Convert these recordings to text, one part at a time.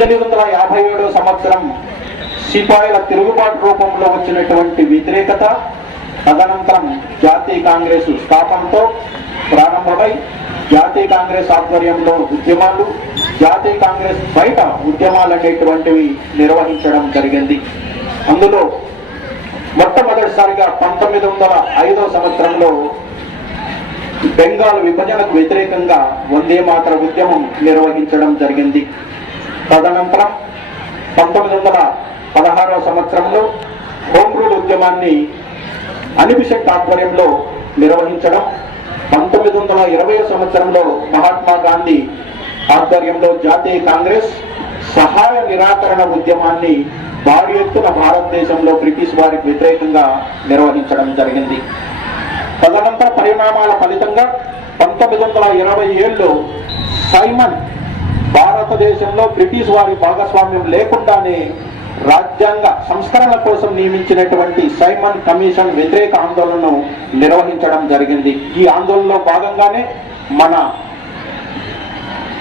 1857 సంవత్సరం సిపాయిల తిరుగుబాటు రూపంలో వచ్చినటువంటి వ్యతిరేకత, తదనంతరం జాతీయ కాంగ్రెస్ స్థాపనతో ప్రారంభమై జాతీయ కాంగ్రెస్ ఆధ్వర్యంలో ఉద్యమాలు, జాతీయ కాంగ్రెస్ బయట ఉద్యమాలు అనేటువంటివి నిర్వహించడం జరిగింది. అందులో మొట్టమొదటిసారిగా 1905 సంవత్సరంలో బెంగాల్ విభజనకు వ్యతిరేకంగా వందే మాతర ఉద్యమం నిర్వహించడం జరిగింది. తదనంతరం 1916 సంవత్సరంలో హోమ్ రూల్ ఉద్యమాన్ని అనిబిషెట్ ఆధ్వర్యంలో నిర్వహించడం, 1920 సంవత్సరంలో మహాత్మా గాంధీ ఆధ్వర్యంలో జాతీయ కాంగ్రెస్ సహాయ నిరాకరణ ఉద్యమాన్ని భారీ ఎత్తున భారతదేశంలో బ్రిటిష్ వారికి వ్యతిరేకంగా నిర్వహించడం జరిగింది. తదనంతర పరిణామాల ఫలితంగా 1927లో సైమన్ భారతదేశంలో బ్రిటిష్ వారి భాగస్వామ్యం లేకుండానే రాజ్యాంగ సంస్కరణల కోసం నియమించినటువంటి సైమన్ కమిషన్ వ్యతిరేక ఆందోళనను నిర్వహించడం జరిగింది. ఈ ఆందోళనలో భాగంగానే మన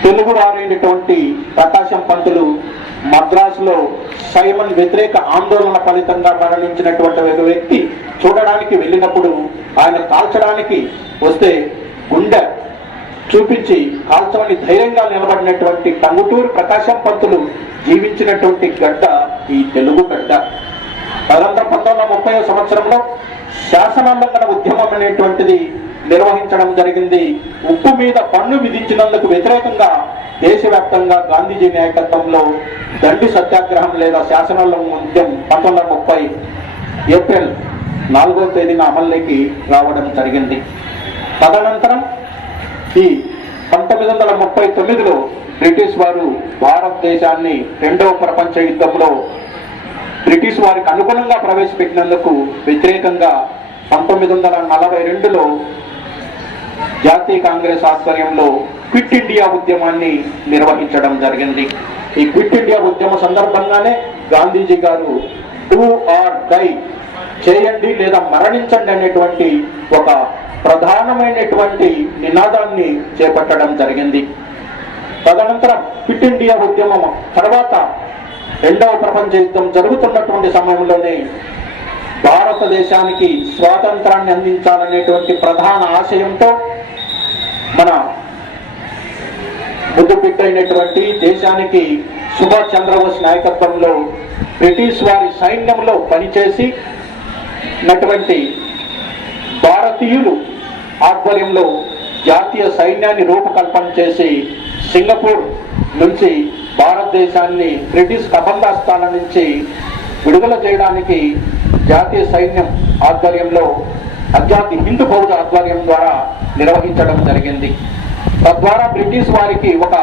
తెలుగు వారైనటువంటి ప్రకాశం పంతులు మద్రాసులో సైమన్ వ్యతిరేక ఆందోళన ఫలితంగా మరణించినటువంటి ఒక వ్యక్తి చూడడానికి వెళ్ళినప్పుడు ఆయన కాల్చడానికి వస్తే గుండె చూపించి కాల్చమని ధైర్యంగా నిలబడినటువంటి టంగుటూరు ప్రకాశం పంతులు జీవించినటువంటి గడ్డ ఈ తెలుగు గడ్డ. తదనంతరం 1930 సంవత్సరంలో శాసనోల్లంఘన ఉద్యమం అనేటువంటిది నిర్వహించడం జరిగింది. ఉప్పు మీద పన్ను విధించినందుకు వ్యతిరేకంగా దేశవ్యాప్తంగా గాంధీజీ నాయకత్వంలో దండి సత్యాగ్రహం లేదా శాసనోల్లంఘన ఉద్యమం 1930 ఏప్రిల్ 4వ తేదీన అమల్లోకి రావడం జరిగింది. తదనంతరం ఈ 1939లో బ్రిటిష్ వారు భారతదేశాన్ని రెండవ ప్రపంచ యుద్ధంలో బ్రిటిష్ వారికి అనుగుణంగా ప్రవేశపెట్టినందుకు వ్యతిరేకంగా 1942లో జాతీయ కాంగ్రెస్ ఆధ్వర్యంలో క్విట్ ఇండియా ఉద్యమాన్ని నిర్వహించడం జరిగింది. ఈ క్విట్ ఇండియా ఉద్యమ సందర్భంగానే గాంధీజీ గారు డూ ఆర్ డై, చేయండి లేదా మరణించండి అనేటువంటి ఒక ప్రధానమైనటువంటి నినాదాన్ని చేపట్టడం జరిగింది. తదనంతరం క్విట్ ఇండియా ఉద్యమం తర్వాత రెండవ ప్రపంచ యుద్ధం జరుగుతున్నటువంటి సమయంలోనే భారతదేశానికి స్వాతంత్రాన్ని అందించాలనేటువంటి ప్రధాన ఆశయంతో మన ముద్దు బిడ్డైనటువంటి దేశానికి సుభాష్ చంద్రబోస్ నాయకత్వంలో బ్రిటిష్ వారి సైన్యంలో పనిచేసి నటువంటి భారతీయులు ఆధ్వర్యంలో జాతీయ సైన్యాన్ని రూపకల్పన చేసి సింగపూర్ నుంచి భారతదేశాన్ని బ్రిటిష్ కబంధాస్తాల నుంచి విడుదల చేయడానికి జాతీయ సైన్యం ఆధ్వర్యంలో ఆజాద్ హింద్ ఫౌజ్ ఆధ్వర్యం ద్వారా నిర్వహించడం జరిగింది. తద్వారా బ్రిటిష్ వారికి ఒక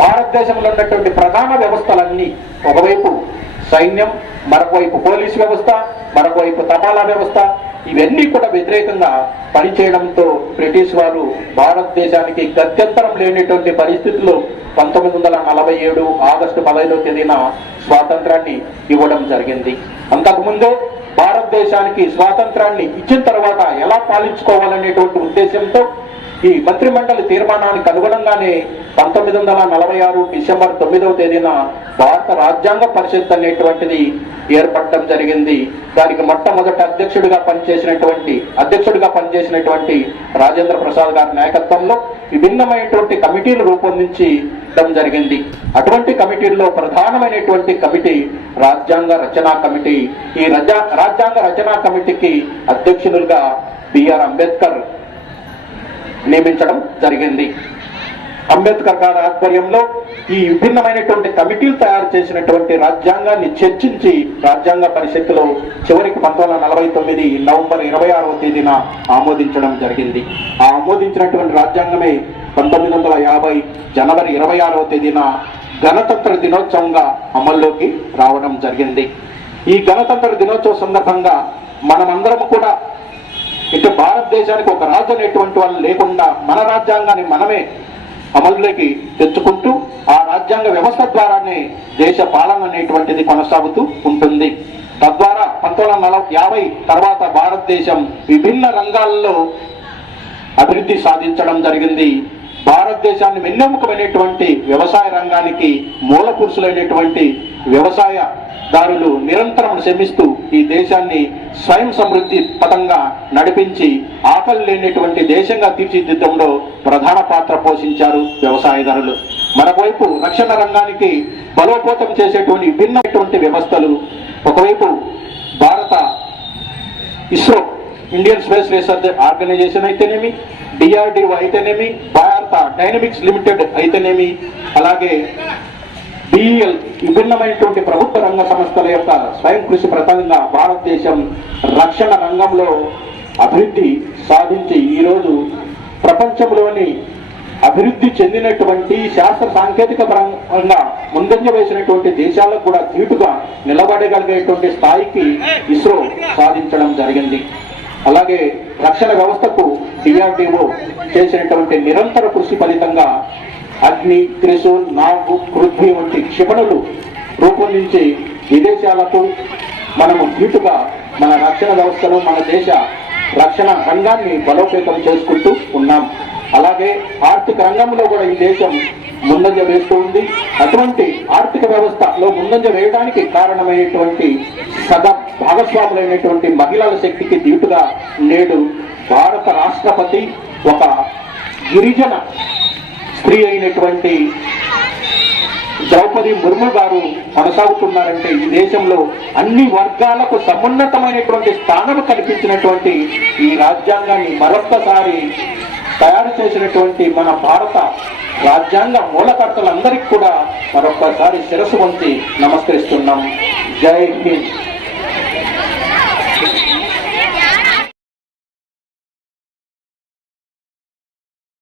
భారతదేశంలో ఉన్నటువంటి ప్రధాన వ్యవస్థలన్నీ, ఒకవైపు సైన్యం, మరొకవైపు పోలీసు వ్యవస్థ, మరొకవైపు తపాలా వ్యవస్థ, ఇవన్నీ కూడా వ్యతిరేకంగా పనిచేయడంతో బ్రిటిష్ వారు భారతదేశానికి గత్యంతరం లేనటువంటి పరిస్థితుల్లో 1947 ఆగస్టు 15వ తేదీన స్వాతంత్రాన్ని ఇవ్వడం జరిగింది. అంతకుముందు భారతదేశానికి స్వాతంత్రాన్ని ఇచ్చిన తర్వాత ఎలా పాలించుకోవాలనేటువంటి ఉద్దేశంతో ఈ మంత్రిమండలి తీర్మానానికి అనుగుణంగానే 1946 డిసెంబర్ 9వ తేదీన భారత రాజ్యాంగ పరిషత్ అనేటువంటిది ఏర్పడటం జరిగింది. దానికి మొట్టమొదటి అధ్యక్షుడిగా పనిచేసినటువంటి రాజేంద్ర ప్రసాద్ గారి నాయకత్వంలో విభిన్నమైనటువంటి కమిటీలు రూపొందించడం జరిగింది. అటువంటి కమిటీల్లో ప్రధానమైనటువంటి కమిటీ రాజ్యాంగ రచనా కమిటీ. ఈ రాజ్యాంగ రచనా కమిటీకి అధ్యక్షులుగా బిఆర్ అంబేద్కర్ నియమించడం జరిగింది. అంబేద్కర్ గారి ఆధ్వర్యంలో ఈ విభిన్నమైనటువంటి కమిటీలు తయారు చేసినటువంటి రాజ్యాంగాన్ని చర్చించి రాజ్యాంగ పరిషత్తులో చివరికి 1949 నవంబర్ 26వ తేదీన ఆమోదించడం జరిగింది. ఆ ఆమోదించినటువంటి రాజ్యాంగమే 1950 జనవరి 26వ తేదీన గణతంత్ర దినోత్సవంగా అమల్లోకి రావడం జరిగింది. ఈ గణతంత్ర దినోత్సవం సందర్భంగా మనమందరం కూడా ఇటు భారతదేశానికి ఒక రాజు అనేటువంటి వాళ్ళు లేకుండా మన రాజ్యాంగాన్ని మనమే అమలులోకి తెచ్చుకుంటూ ఆ రాజ్యాంగ వ్యవస్థ ద్వారానే దేశ పాలన అనేటువంటిది కొనసాగుతూ ఉంటుంది. తద్వారా 1950 తర్వాత భారతదేశం విభిన్న రంగాల్లో అభివృద్ధి సాధించడం జరిగింది. భారతదేశాన్ని వెన్నెముకమైనటువంటి వ్యవసాయ రంగానికి మూల పురుషులైనటువంటి వ్యవసాయదారులు నిరంతరం శ్రమిస్తూ ఈ దేశాన్ని స్వయం సమృద్ధి పథంగా నడిపించి ఆకలి లేనటువంటి దేశంగా తీర్చిదిద్దడంలో ప్రధాన పాత్ర పోషించారు వ్యవసాయదారులు. మరోవైపు రక్షణ రంగానికి బలోపేతం చేసేటువంటి విభిన్నమైనటువంటి వ్యవస్థలు, ఒకవైపు భారత ISRO Indian space research organisation అయితేనేమి, డిఆర్డిఓ అయితేనేమి, భారత డైనమిక్స్ లిమిటెడ్ అయితేనేమి, అలాగే బిఈఎల్ విభిన్నమైనటువంటి ప్రభుత్వ రంగ సంస్థల యొక్క స్వయం కృషి ఫలితంగా భారతదేశం రక్షణ రంగంలో అభివృద్ధి సాధించి ఈరోజు ప్రపంచంలోని అభివృద్ధి చెందినటువంటి శాస్త్ర సాంకేతిక పరంగా ముందంజ వేసినటువంటి దేశాలకు కూడా ధీటుగా నిలబడగలిగేటువంటి స్థాయికి ఇస్రో సాధించడం జరిగింది. అలాగే రక్షణ వ్యవస్థకు డిఆర్డిఓ చేసినటువంటి నిరంతర కృషి ఫలితంగా అగ్ని, త్రిశూల్, నాగు, పృథ్వీ వంటి క్షిపణులు రూపొందించి విదేశాలకు మనము ధీటుగా మన రక్షణ వ్యవస్థను, మన దేశ రక్షణ రంగాన్ని బలోపేతం చేసుకుంటూ ఉన్నాం. అలాగే ఆర్థిక రంగంలో కూడా ఈ దేశం ముందంజ వేస్తూ ఉంది. అటువంటి ఆర్థిక వ్యవస్థలో ముందంజ వేయడానికి కారణమైనటువంటి భాగస్వాములైనటువంటి మహిళల శక్తికి ధీటుగా నేడు భారత రాష్ట్రపతి ఒక గిరిజన స్త్రీ అయినటువంటి ద్రౌపది ముర్ము గారు కొనసాగుతున్నారంటే ఈ దేశంలో అన్ని వర్గాలకు సమున్నతమైనటువంటి స్థానం కల్పించినటువంటి ఈ రాజ్యాంగాన్ని మరొక్కసారి తయారు చేసినటువంటి మన భారత రాజ్యాంగ మూలకర్తలందరికీ కూడా మరొక్కసారి శిరస్సు వంచి నమస్కరిస్తున్నాం. జై హింద్.